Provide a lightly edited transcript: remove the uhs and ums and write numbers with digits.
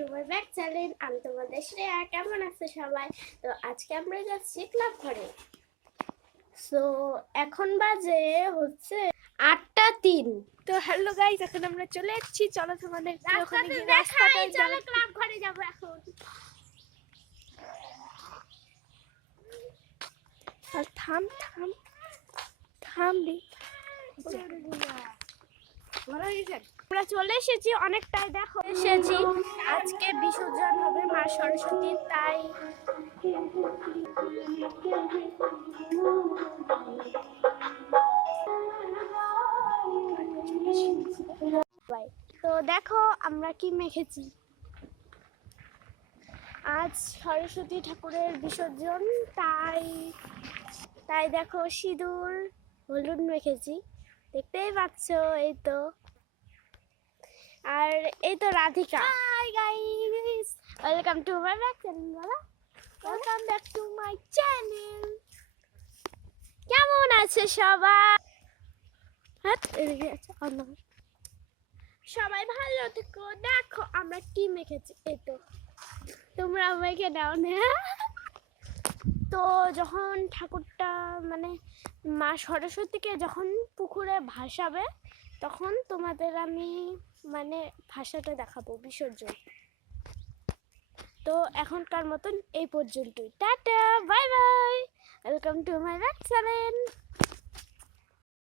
Two my back channel. আমি তোমাদের শ্রেয়া। কেমন আছে সবাই? তো আজকে আমরা যাচ্ছি ক্লাব ঘরে। সো এখন বাজে হচ্ছে 8:03। তো হ্যালো গাইস, এখন আমরা চলে এসেছি। চলো তোমাদের রাস্তাতে দেখাই, চলো ক্লাব ঘরে যাব এখন। আর থাম থাম থাম রে। আমরা চলে এসেছি অনেকটাই, দেখো এসেছি। আজকে বিসর্জন হবে মা সরস্বতীর, তাই তো দেখো আমরা কি মেখেছি। আজ সরস্বতী ঠাকুরের বিসর্জন, তাই দেখো সিঁদুর হলুদ মেখেছি, দেখতেই পাচ্ছ। এই তো, আর এই তো Radhika. Hi guys, welcome to my back channel. বলো, welcome back to my channel. কেমন আছে সবাই? হ্যাঁ, এদিকে আছে অন্ধকার। সবাই ভালো থেকো। দেখো আমরা কি মেখেছি, এই তো তোমরা মেখে দাও না। তো যখন ঠাকুরটা মানে মা সরস্বতীকে যখন পুকুরে ভাসাবে, তখন তোমাদের আমি মানে ভাষাটা দেখাবো, বিসর্জন। তো এখনকার মতন এই পর্যন্তই। Tata, bye bye, welcome to my back channel.